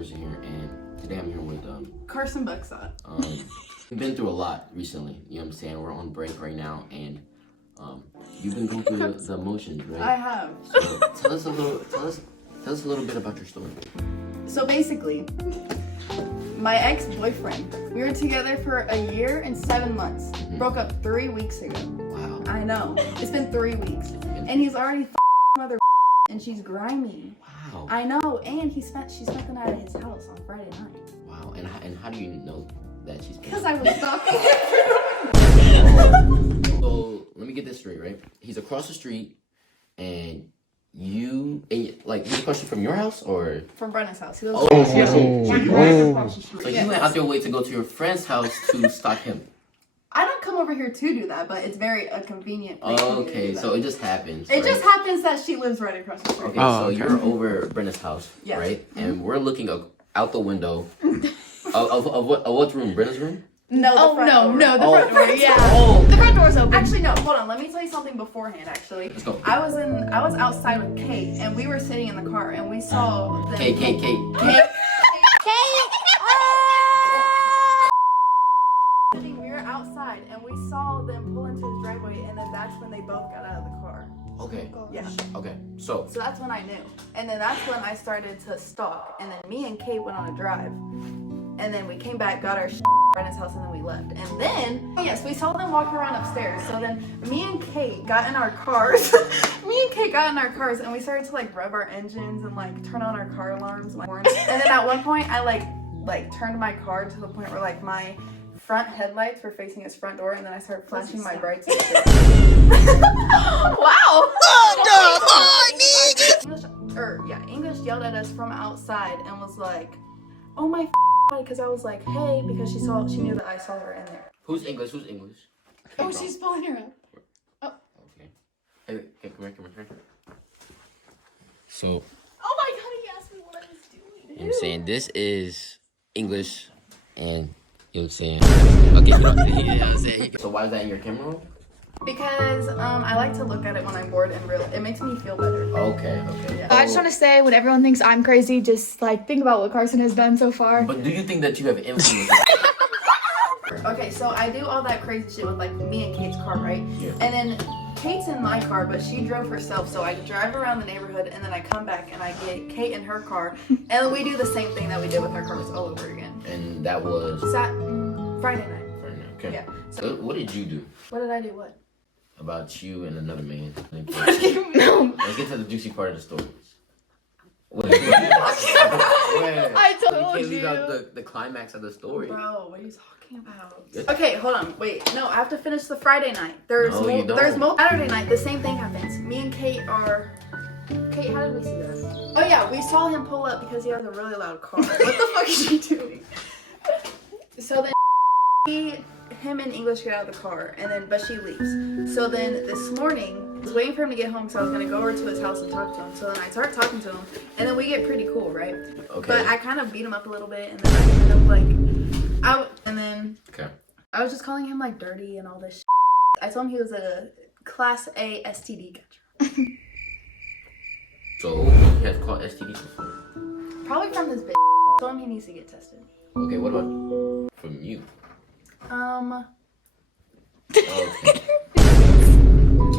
person here, and today I'm here with Carson Bucksot. We've been through a lot recently. You know what I'm saying? We're on break right now, and you've been going through the emotions, right? I have. So tell us a little bit about your story. So basically, my ex-boyfriend, we were together for a year and 7 months. Mm-hmm. Broke up 3 weeks ago. Wow. I know. It's been 3 weeks. And he's already mother and she's grimy. Wow. I know. And she spent the night at his house on Friday night. Wow. And how do you know that she's? Because I was stalking him. So let me get this straight, right? He's across the street, and he's across from your house or From Brenna's house. He lives so you went out your way to go to your friend's house to stalk him. I don't come over here to do that, but it's very convenient. Place for me to Okay, do that. so it just happens. It right? just happens that she lives right across the street. Okay, so you're over Brenna's house, Yes. right? And we're looking out the window of what room? Brenna's room? No, the front door. the front door. Yeah. Oh, The front door's open. Actually, no. Hold on. Let me tell you something beforehand. Actually, let's go. I was outside with Kate, and we were sitting in the car, and we saw them. Kate. We were outside, and we saw them pull into his driveway, and then that's when they both got out of the car. Okay. Yeah. Okay. So So that's when I knew, and then that's when I started to stalk, and then me and Kate went on a drive, and then we came back, got our shit at his house, and then we left. And then yes, we saw them walk around upstairs. So then me and Kate got in our cars. And we started to like rev our engines and like turn on our car alarms. And then at one point, I like turned my car to the point where like my front headlights were facing his front door, and then I started flashing my brights. Wow. English yelled at us from outside and was like, "Oh my god," because I was like, "Hey," because she knew that I saw her in there. who's English? Oh, she's pulling her up. Okay. Hey, come here. So Oh my god, he asked me what I was doing. you know what I'm saying this is English, and you know what I'm saying. Okay, you know what I'm saying. So why is that in your camera roll? Because I like to look at it when I'm bored, and it makes me feel better. Okay. Yeah. I just want to say, when everyone thinks I'm crazy, just like think about what Carson has done so far. But do you think that you have influence? Okay, so I do all that crazy shit with like me and Kate's car, right? Yeah. And then Kate's in my car, but she drove herself, so I drive around the neighborhood, and then I come back and I get Kate in her car, and we do the same thing that we did with our cars all over again. And that was Friday night. okay. Yeah. So what did you do What did I do? What? about you and another man? No. Let's get to the juicy part of the story. Wait. I You told can't leave out you. the climax of the story. Bro, what are you talking about? Yes. Okay, hold on. Wait, no, I have to finish the Friday night. There's No, you don't. there's Saturday night. The same thing happens. Me and Kate are. Kate, how did we see that? Oh yeah, we saw him pull up because he has a really loud car. What the fuck is she doing? So then him and English get out of the car, but she leaves. So then this morning, I was waiting for him to get home because I was gonna go over to his house and talk to him. So then I start talking to him, and then we get pretty cool, right? Okay. But I kind of beat him up a little bit, and then I kind of like, Okay. I was just calling him like dirty and all this shit. I told him he was a class A STD catcher. So he has caught STDs before. Probably from this bitch. I told him he needs to get tested. Okay. What about from you? Okay.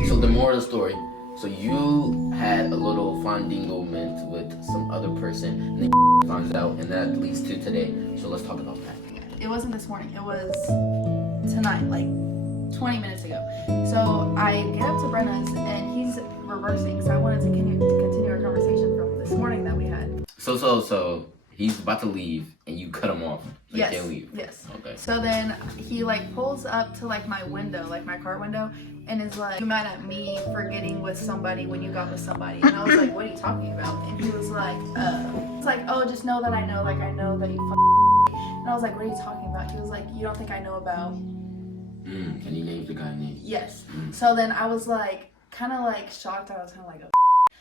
So the moral of the story. So you had a little fondinglement with some other person, and then finds out, and that leads to today. So let's talk about that. It wasn't this morning. It was tonight, like 20 minutes ago. So I get up to Brenna's, and he's reversing. So I wanted to continue our conversation from this morning that we had. So he's about to leave, and you cut him off. So Yes. He can't leave. Yes. Okay. So then he like pulls up to like my window, like my car window, and is like, "You mad at me for getting with somebody when you got with somebody?" And I was like, "What are you talking about?" And he was like, it's like, "Oh, just know that I know, like I know that you And I was like, "What are you talking about?" He was like, "You don't think I know about?" And he named the guy name. Yes. So then I was like, kind of like shocked. I was kind of like,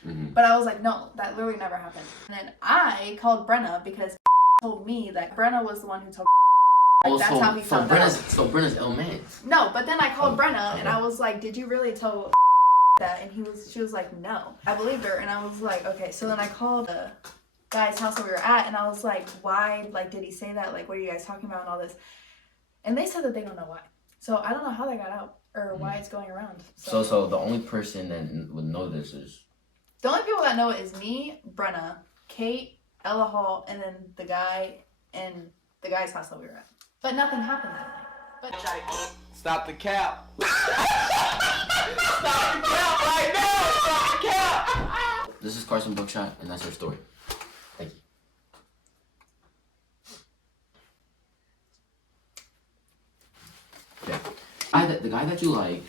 Mm-hmm. but I was like, no, that literally never happened. And then I called Brenna because told me that Brenna was the one who told. Like, that's how he found out. So Brenna's ill man. No, but then I called Brenna and I was like, "Did you really tell that?" And she was like, "No." I believed her, and I was like, "Okay." So then I called guy's house that we were at, and I was like, why, like, did he say that? Like, what are you guys talking about and all this? And they said that they don't know why. So I don't know how that got out or why it's going around. So the only person that would know this is... The only people that know it is me, Brenna, Kate, Ella Hall, and then the guy in the guy's house that we were at. But nothing happened that night. But Stop the cap. Stop the cap right now. Stop the cap. This is Carson Buckshot, and that's her story. Thank you. Okay. The guy that you like...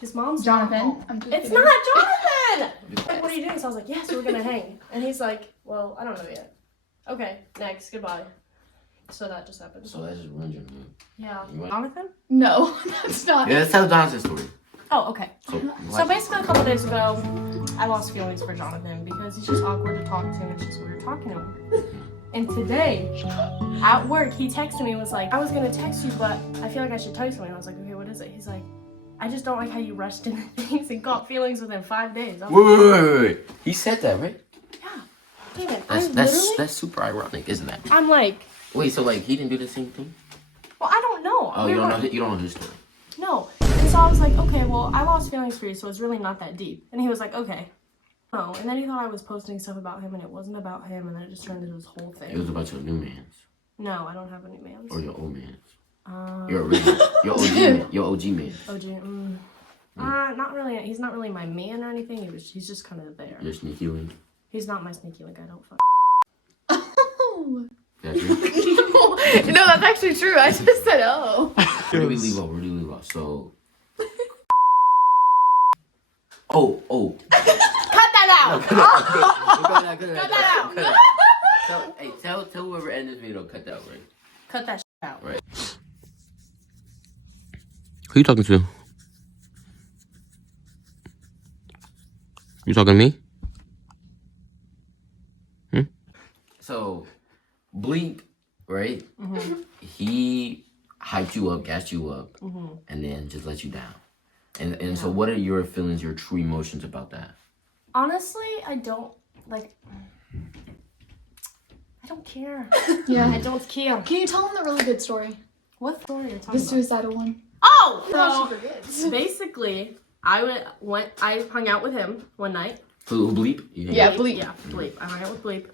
His mom's Jonathan. I'm just It's kidding. not Jonathan! Like, what are you doing? So I was like, yes, we're gonna hang. And he's like, well, I don't know yet. Okay, next, goodbye. So that just happened. So that just ruined your mood. Yeah. You want- Jonathan? No, that's not. Yeah, let's tell Jonathan's story. Oh, okay. So Basically, a couple days ago, I lost feelings for Jonathan because he's just awkward to talk to. It's just weird talking to him. And today, at work, he texted me and was like, I was gonna text you, but I feel like I should tell you something. I was like, okay, what is it? He's like, I just don't like how you rushed into things and got feelings within 5 days. I was Wait. He said that, right? yeah. David, That's super ironic, isn't that? I'm like, Wait, so like he didn't do the same thing? well, I don't know. Oh, you don't know his story. No. And so I was like, okay, well, I lost feelings for you, so it's really not that deep. And he was like, okay. Oh, and then he thought I was posting stuff about him, and it wasn't about him, and then it just turned into this whole It thing. was about your new man's No, I don't have any mans. or your old man's. Your original, your OG man, your OG man. Not really. He's not really my man or anything. He's just kind of there. Your sneaky link. He's not my sneaky link. I don't fuck. Oh. That's you. No, that's actually true. I just said oh. Where do we leave off? So. Oh. Cut that out. Cut that out. Tell whoever ended this video, cut that out, right? Cut that out. Right. Who you talking to? You talking to me? So, Bleep, right? Mm-hmm. He hyped you up, gassed you up, and then just let you down. And so, what are your feelings, your true emotions about that? Honestly, I don't care. Yeah. I don't care. Can you tell him the really good story? What story are you talking The about? suicidal one. Oh, No, so she forgets. basically, I hung out with him one night. Who Bleep? Yeah, Bleep. Yeah, Bleep. I hung out with Bleep.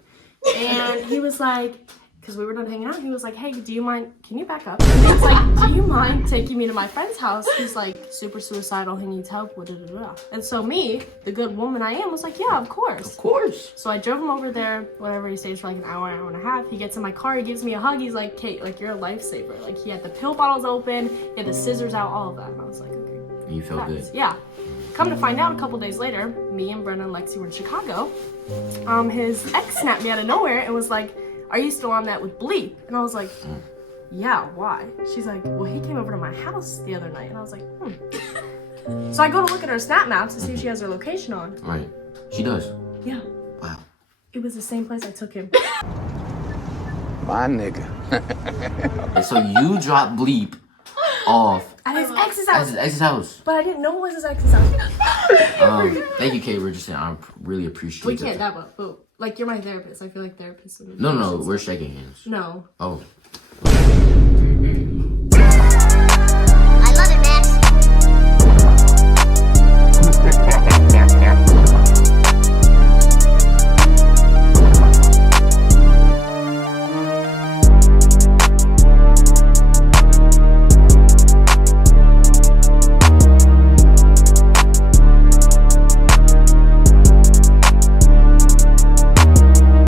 And he was like, because we were done hanging out, he was like, hey, do you mind, can you back up? And he was like, do you mind taking me to my friend's house? He's like, super suicidal, he needs help, da-da-da-da. And so me, the good woman I am, was like, yeah, of course. Of course. So I drove him over there, whatever, he stays for like an hour and a half. He gets in my car, he gives me a hug, he's like, Kate, like, you're a lifesaver. Like, he had the pill bottles open, he had the scissors out, all of that. And I was like, okay. And you felt good. Facts. Yeah. Come to find out, a couple days later, me and Brenna and Lexi were in Chicago. His ex snapped me out of nowhere and was like, are you still on that with Bleep? And I was like, yeah, why? She's like, well, he came over to my house the other night. And I was like, So I go to look at her snap maps to see if she has her location on. Right. She does. Yeah. Wow. It was the same place I took him. My nigga. And so you dropped Bleep off At his ex's at house. his ex's house. But I didn't know it was his ex's house. Thank you, Kate Richardson. I really appreciate We it. can't that one. But, like, you're my therapist. I feel like therapists. No, we're shaking hands. No. Oh.